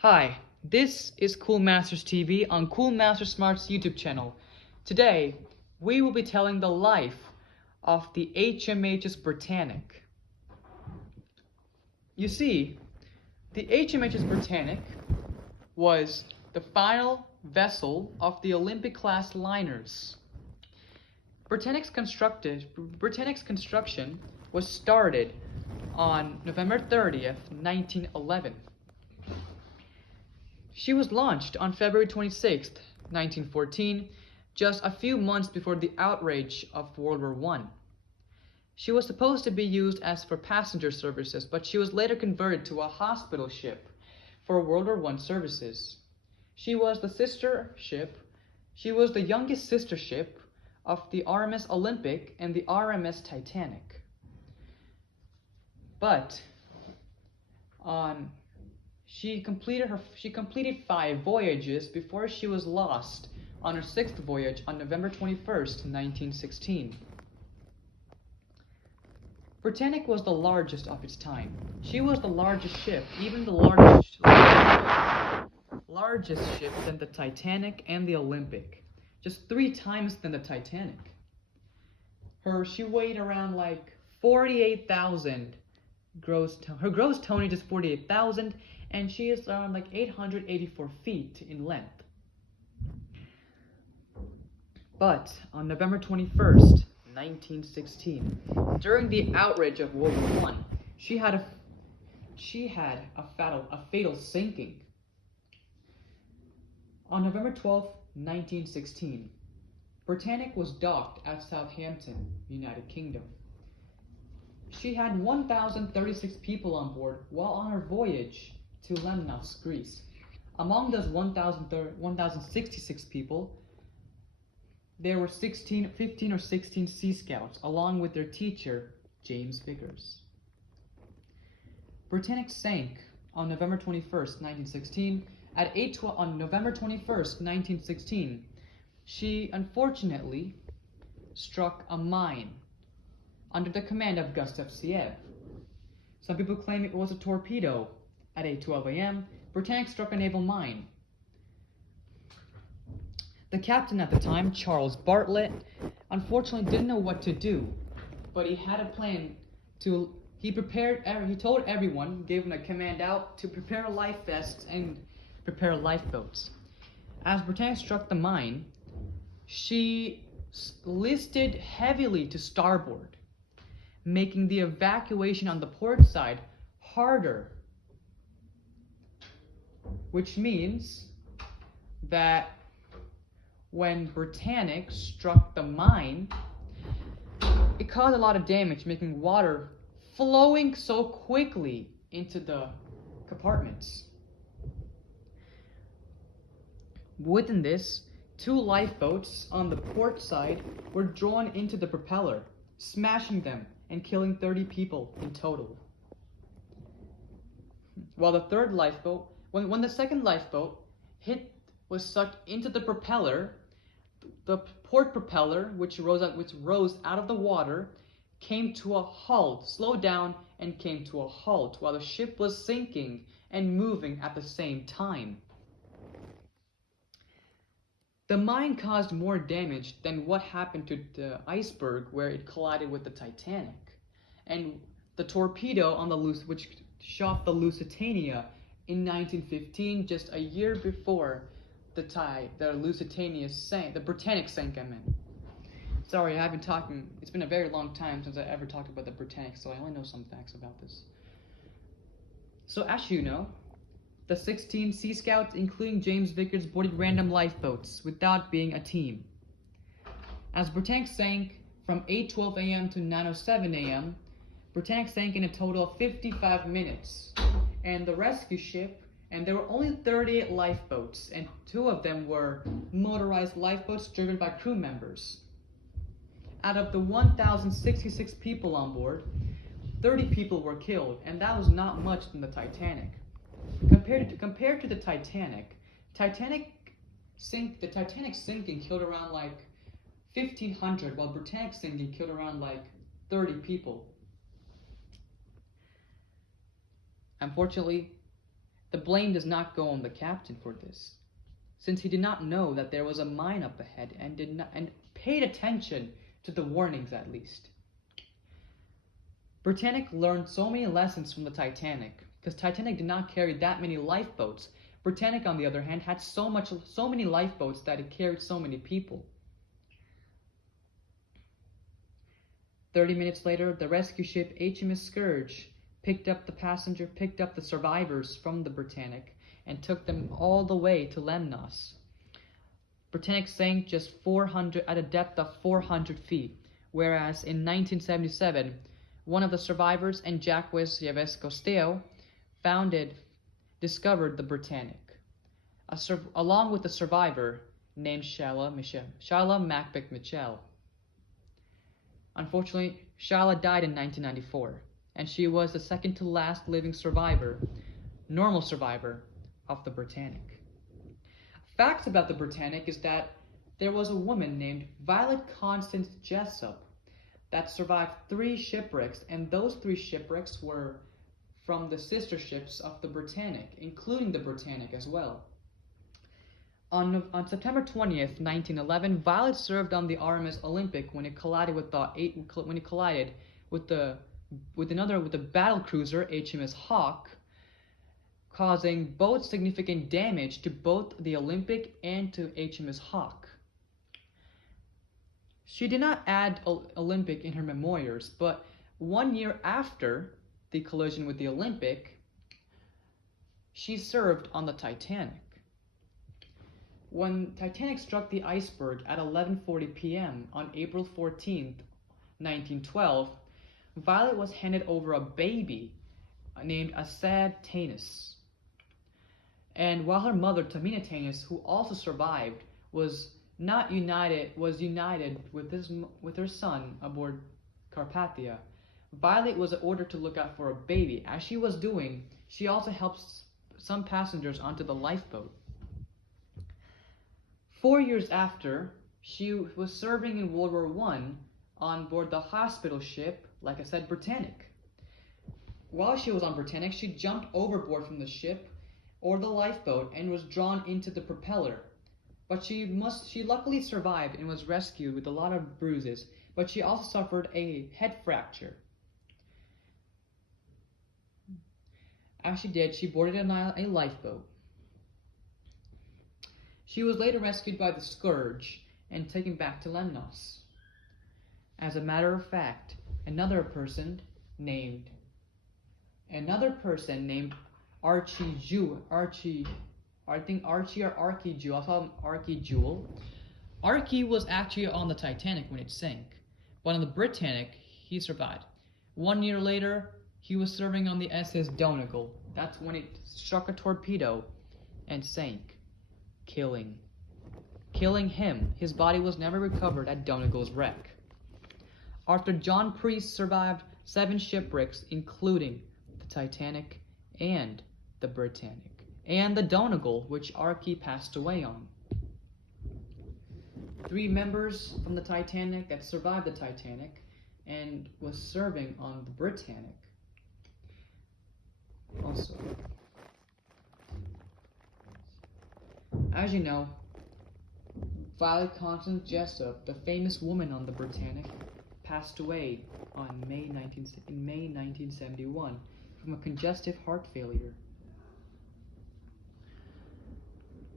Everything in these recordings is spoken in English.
Hi, this is Cool Masters TV on Cool Master Smart's YouTube channel. Today, we will be telling the life of the HMHS Britannic. You see, the HMHS Britannic was the final vessel of the Olympic-class liners. Britannic's construction was started on November 30th, 1911. She was launched on February 26, 1914, just a few months before the outrage of World War I. She was supposed to be used as for passenger services, but she was later converted to a hospital ship for World War I services. She was the youngest sister ship of the RMS Olympic and the RMS Titanic. But she completed 5 voyages before she was lost on her 6th voyage on November 21st, 1916. Britannic was the largest of its time. She was the largest ship, even the largest ship than the Titanic and the Olympic. Just 3 times than the Titanic. She weighed around like 48,000 her gross tonnage is 48,000, and she is around like 884 feet in length. But on November 21st, 1916, during the outrage of World War I, she had a fatal sinking. On November 12th, 1916, Britannic was docked at Southampton, United Kingdom. She had 1,036 people on board while on her voyage to Lemnos, Greece. Among those 1,066 people, there were 15 or 16 Sea Scouts, along with their teacher, James Vickers. Britannic sank on November 21st, 1916. On November 21st, 1916, she unfortunately struck a mine under the command of Gustav Siev. Some people claim it was a torpedo. At 8:12 a.m., Britannic struck a naval mine. The captain at the time, Charles Bartlett, unfortunately didn't know what to do, but he had a plan. He told everyone, gave them a command out to prepare life vests and prepare lifeboats. As Britannic struck the mine, she listed heavily to starboard, making the evacuation on the port side harder, which means that when Britannic struck the mine, it caused a lot of damage, making water flowing so quickly into the compartments. Within this, 2 lifeboats on the port side were drawn into the propeller, smashing them and killing 30 people in total. While the third lifeboat, when the second lifeboat was sucked into the propeller, the port propeller, which rose out of the water, came to a halt, slowed down and came to a halt while the ship was sinking and moving at the same time. The mine caused more damage than what happened to the iceberg where it collided with the Titanic, and the torpedo on which shot the Lusitania in 1915, just a year before the Britannic sank, I meant. Sorry, it's been a very long time since I ever talked about the Britannic, so I only know some facts about this. So as you know, the 16 Sea Scouts, including James Vickers, boarded random lifeboats without being a team. As Britannic sank from 8:12 a.m. to 9:07 a.m., Britannic sank in a total of 55 minutes. And the rescue ship, and there were only 38 lifeboats, and 2 of them were motorized lifeboats driven by crew members. Out of the 1,066 people on board, 30 people were killed, and that was not much than the Titanic. Compared to the Titanic, the Titanic sinking killed around like 1,500, while Britannic sinking killed around like 30 people. Unfortunately, The blame does not go on the captain for this, since he did not know that there was a mine up ahead and paid attention to the warnings at least. Britannic learned so many lessons from the Titanic, because Titanic did not carry that many lifeboats. Britannic, on the other hand, had so many lifeboats that it carried so many people. 30 minutes later, the rescue ship HMS Scourge picked up the survivors from the Britannic and took them all the way to Lemnos. Britannic sank just at a depth of 400 feet, whereas in 1977, one of the survivors and Jacques Yves Cousteau discovered the Britannic, along with the survivor named Shala Macbeck Mitchell. Unfortunately, Shala died in 1994, and she was the second to last living normal survivor of the Britannic. Facts about the Britannic is that there was a woman named Violet Constance Jessup that survived 3 shipwrecks, and those 3 shipwrecks were from the sister ships of the Britannic, including the Britannic as well. On September 20th, 1911, Violet served on the RMS Olympic when it collided with the battle cruiser HMS Hawke, causing both significant damage to both the Olympic and to HMS Hawke. She did not add Olympic in her memoirs, but 1 year after the collision with the Olympic, she served on the Titanic. When Titanic struck the iceberg at 11:40 p.m. on April 14th, 1912, Violet was handed over a baby named Asad Tanis. And while her mother, Tamina Tanis, who also survived, was united with her son aboard Carpathia, Violet was ordered to look out for a baby. As she was doing, she also helped some passengers onto the lifeboat. 4 years after, she was serving in World War I on board the hospital ship, like I said, Britannic. While she was on Britannic, she jumped overboard from the ship or the lifeboat and was drawn into the propeller. But she luckily survived and was rescued with a lot of bruises, but she also suffered a head fracture. As she did, she boarded a lifeboat. She was later rescued by the Scourge and taken back to Lemnos. As a matter of fact, another person named Archie Jewell, I think Archie or Archie Jewell, I'll call him Archie Jewell. Archie was actually on the Titanic when it sank, but on the Britannic, he survived. 1 year later, he was serving on the SS Donegal. That's when it struck a torpedo and sank, killing him. His body was never recovered at Donegal's wreck. Arthur John Priest survived 7 shipwrecks, including the Titanic and the Britannic, and the Donegal, which Archie passed away on. 3 members from the Titanic that survived the Titanic and was serving on the Britannic. Also, as you know, Violet Constance Jessup, the famous woman on the Britannic, passed away in May 1971 from a congestive heart failure.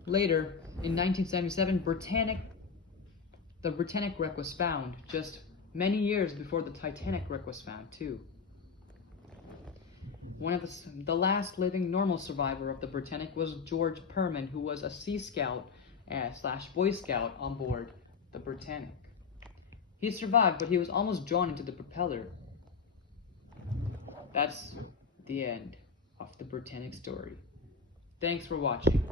Later, in 1977, the Britannic wreck was found, just many years before the Titanic wreck was found, too. One of the last living normal survivor of the Britannic was George Perman, who was a Sea Scout / Boy Scout on board the Britannic. He survived, but he was almost drawn into the propeller. That's the end of the Britannic story. Thanks for watching.